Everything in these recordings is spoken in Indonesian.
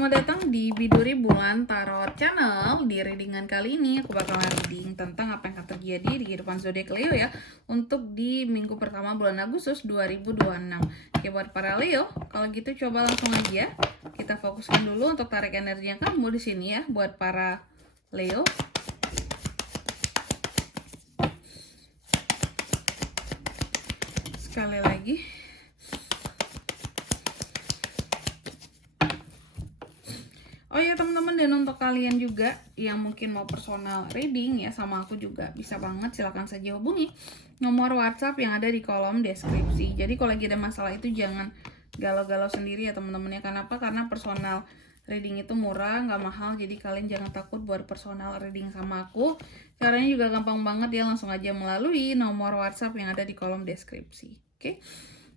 selamat datang di Biduri Bulan Tarot Channel. Di readingan kali ini aku bakalan reading tentang apa yang akan terjadi di kehidupan zodiak Leo ya, untuk di minggu pertama bulan Agustus 2026. Oke, buat para Leo, kalau gitu coba langsung aja kita fokuskan dulu untuk tarik energinya kamu di sini ya, buat para Leo. Sekali lagi. Oh ya teman-teman, dan untuk kalian juga yang mungkin mau personal reading ya sama aku juga bisa banget, silahkan saja hubungi nomor WhatsApp yang ada di kolom deskripsi. Jadi kalau lagi ada masalah itu jangan galau-galau sendiri ya teman-teman ya. Kenapa? Karena personal reading itu murah, nggak mahal. Jadi kalian jangan takut buat personal reading sama aku. Caranya juga gampang banget ya, langsung aja melalui nomor WhatsApp yang ada di kolom deskripsi. Oke.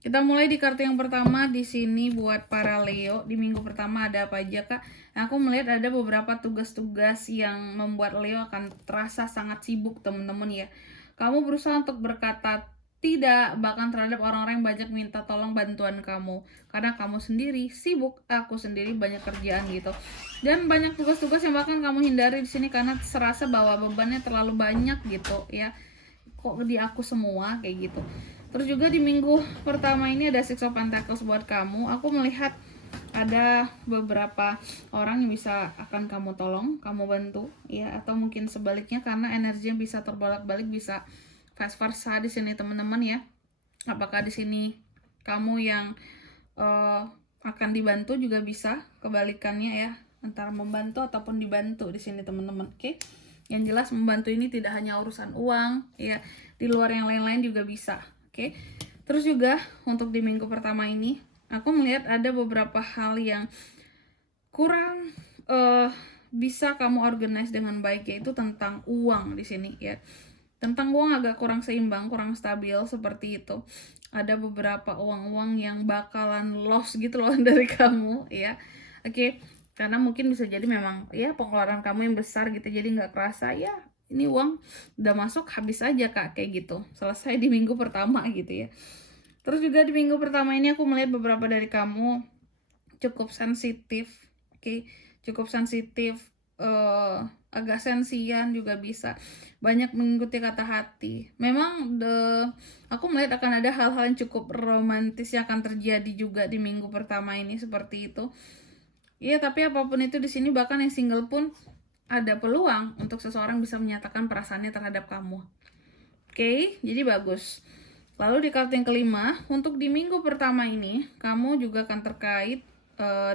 Kita mulai di kartu yang pertama di sini buat para Leo. Di minggu pertama ada apa aja, Kak? Aku melihat ada beberapa tugas-tugas yang membuat Leo akan terasa sangat sibuk, teman-teman ya. Kamu berusaha untuk berkata tidak, bahkan terhadap orang-orang yang banyak minta tolong bantuan kamu. Karena kamu sendiri sibuk, aku sendiri banyak kerjaan gitu. Dan banyak tugas-tugas yang bahkan kamu hindari di sini karena serasa bahwa bebannya terlalu banyak gitu ya. Kok di aku semua kayak gitu. Terus juga di minggu pertama ini ada Six of Pentacles buat kamu. Aku melihat ada beberapa orang yang bisa akan kamu tolong, kamu bantu ya, atau mungkin sebaliknya karena energinya bisa terbolak-balik, bisa vice versa di sini teman-teman ya. Apakah di sini kamu yang akan dibantu juga bisa kebalikannya ya, antara membantu ataupun dibantu di sini teman-teman. Oke. Yang jelas membantu ini tidak hanya urusan uang ya, di luar yang lain-lain juga bisa. Oke. Terus juga untuk di minggu pertama ini aku melihat ada beberapa hal yang kurang bisa kamu organize dengan baik, yaitu tentang uang di sini ya. Tentang uang agak kurang seimbang, kurang stabil seperti itu. Ada beberapa uang-uang yang bakalan loss gitu loh dari kamu ya. Oke. Karena mungkin bisa jadi memang ya pengeluaran kamu yang besar gitu, jadi nggak kerasa ya ini uang udah masuk habis aja Kak, kayak gitu. Selesai di minggu pertama gitu ya. Terus juga di minggu pertama ini aku melihat beberapa dari kamu cukup sensitif. Oke, cukup sensitif, agak sensian juga bisa. Banyak mengikuti kata hati. Memang aku melihat akan ada hal-hal yang cukup romantis yang akan terjadi juga di minggu pertama ini seperti itu. Iya, tapi apapun itu di sini bahkan yang single pun ada peluang untuk seseorang bisa menyatakan perasaannya terhadap kamu. Oke, jadi bagus. Lalu di kartu yang kelima, untuk di minggu pertama ini, kamu juga akan terkait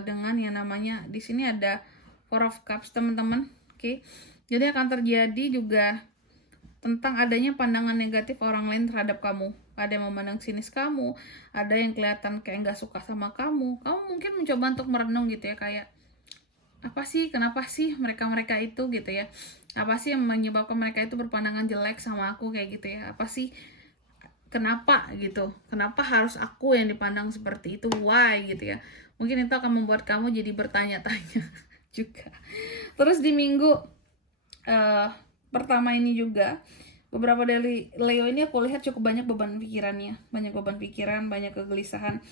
dengan yang namanya, di sini ada Four of Cups, teman-teman. Oke, jadi akan terjadi juga tentang adanya pandangan negatif orang lain terhadap kamu. Ada yang memandang sinis kamu, ada yang kelihatan kayak nggak suka sama kamu. Kamu mungkin mencoba untuk merenung gitu ya, kayak apa sih, kenapa sih mereka itu gitu ya, apa sih yang menyebabkan mereka itu berpandangan jelek sama aku kayak gitu ya, apa sih, kenapa gitu, kenapa harus aku yang dipandang seperti itu, why gitu ya. Mungkin itu akan membuat kamu jadi bertanya-tanya juga. Terus di minggu pertama ini juga beberapa dari Leo ini aku lihat cukup banyak beban pikirannya, banyak beban pikiran, banyak kegelisahan,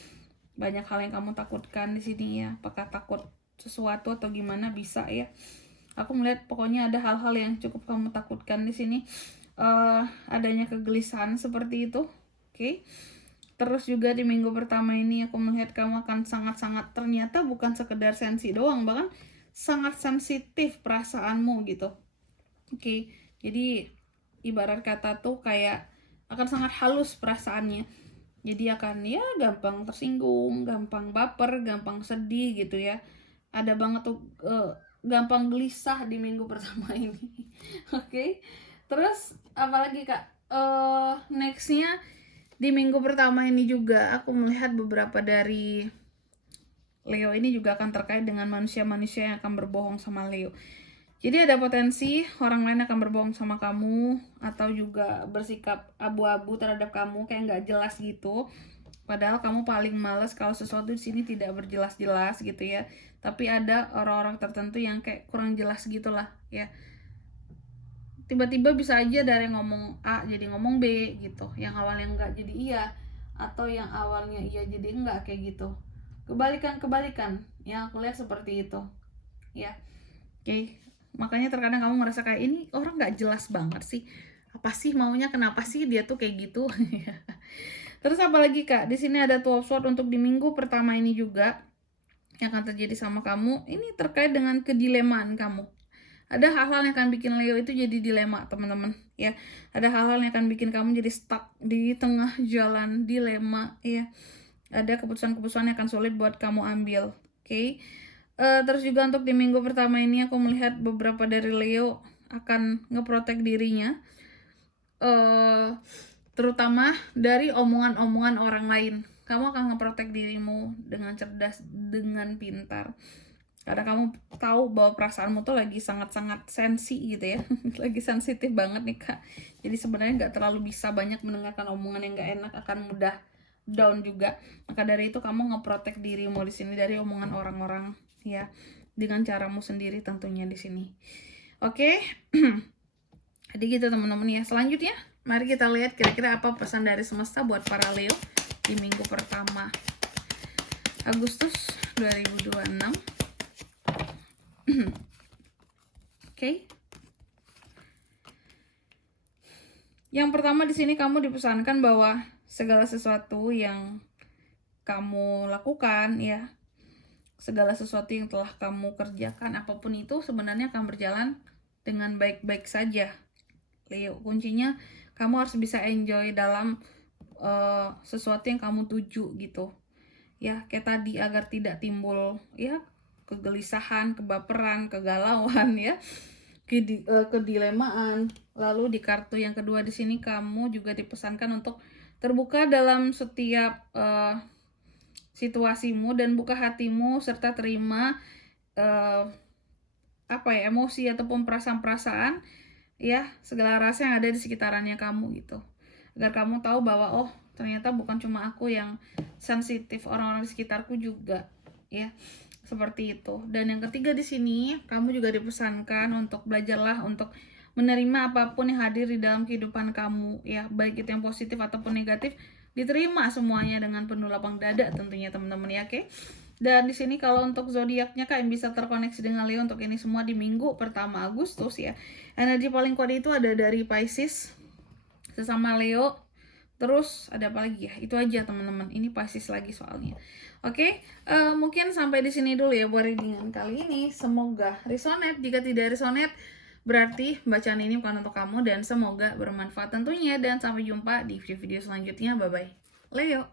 banyak hal yang kamu takutkan di sini ya. Apakah takut sesuatu atau gimana, bisa ya. Aku melihat pokoknya ada hal-hal yang cukup kamu takutkan di sini. Adanya kegelisahan seperti itu. Oke. Terus juga di minggu pertama ini aku melihat kamu akan sangat-sangat, ternyata bukan sekedar sensi doang, bahkan sangat sensitif perasaanmu gitu. Oke. Jadi ibarat kata tuh kayak akan sangat halus perasaannya. Jadi akan ya gampang tersinggung, gampang baper, gampang sedih gitu ya. Ada banget tuh gampang gelisah di minggu pertama ini. Oke. Terus apalagi Kak? Nextnya di minggu pertama ini juga aku melihat beberapa dari Leo ini juga akan terkait dengan manusia-manusia yang akan berbohong sama Leo. Jadi ada potensi orang lain akan berbohong sama kamu, atau juga bersikap abu-abu terhadap kamu, kayak nggak jelas gitu. Padahal kamu paling males kalau sesuatu di sini tidak berjelas-jelas gitu ya. Tapi ada orang-orang tertentu yang kayak kurang jelas gitulah ya. Tiba-tiba bisa aja dari ngomong A jadi ngomong B gitu. Yang awalnya enggak jadi iya, atau yang awalnya iya jadi enggak, kayak gitu. Kebalikan-kebalikan Yang aku lihat seperti itu. Ya. Oke. Makanya terkadang kamu ngerasa kayak ini orang nggak jelas banget sih. Apa sih maunya? Kenapa sih dia tuh kayak gitu? Terus apalagi Kak? Di sini ada 12 sword untuk di minggu pertama ini juga yang akan terjadi sama kamu. Ini terkait dengan kedilemaan kamu. Ada hal-hal yang akan bikin Leo itu jadi dilema, teman-teman. Ya, ada hal-hal yang akan bikin kamu jadi stuck di tengah jalan dilema. Ya, ada keputusan-keputusan yang akan sulit buat kamu ambil. Oke. Terus juga untuk di minggu pertama ini aku melihat beberapa dari Leo akan ngeprotek dirinya. Terutama dari omongan-omongan orang lain. Kamu akan ngeprotek dirimu dengan cerdas, dengan pintar. Karena kamu tahu bahwa perasaanmu tuh lagi sangat-sangat sensi gitu ya. Lagi sensitif banget nih Kak. Jadi sebenarnya nggak terlalu bisa banyak mendengarkan omongan yang nggak enak, akan mudah down juga. Maka dari itu kamu ngeprotek dirimu di sini dari omongan orang-orang ya. Dengan caramu sendiri tentunya di sini. Oke. Jadi gitu teman-teman ya. Selanjutnya mari kita lihat kira-kira apa pesan dari semesta buat para Leo di minggu pertama Agustus 2026. Oke. Yang pertama di sini kamu dipesankan bahwa segala sesuatu yang kamu lakukan ya, segala sesuatu yang telah kamu kerjakan apapun itu sebenarnya akan berjalan dengan baik-baik saja. Leo, kuncinya kamu harus bisa enjoy dalam sesuatu yang kamu tuju gitu. Ya, kayak tadi agar tidak timbul ya kegelisahan, kebaperan, kegalauan ya, kedilemaan. Lalu di kartu yang kedua di sini kamu juga dipesankan untuk terbuka dalam setiap situasimu dan buka hatimu serta terima emosi ataupun perasaan-perasaan ya, segala rasa yang ada di sekitarannya kamu gitu. Agar kamu tahu bahwa oh, ternyata bukan cuma aku yang sensitif, orang-orang di sekitarku juga ya. Seperti itu. Dan yang ketiga di sini, kamu juga dipesankan untuk belajarlah untuk menerima apapun yang hadir di dalam kehidupan kamu ya, baik itu yang positif ataupun negatif, diterima semuanya dengan penuh lapang dada tentunya teman-teman ya, oke. Dan di sini kalau untuk zodiaknya Kak yang bisa terkoneksi dengan Leo untuk ini semua di minggu pertama Agustus ya. Energi paling kuat itu ada dari Pisces sesama Leo. Terus ada apa lagi ya? Itu aja teman-teman. Ini Pisces lagi soalnya. Oke, mungkin sampai di sini dulu ya buat readingan kali ini. Semoga resonate. Jika tidak resonate, berarti bacaan ini bukan untuk kamu dan semoga bermanfaat tentunya. Dan sampai jumpa di video-video selanjutnya. Bye-bye. Leo.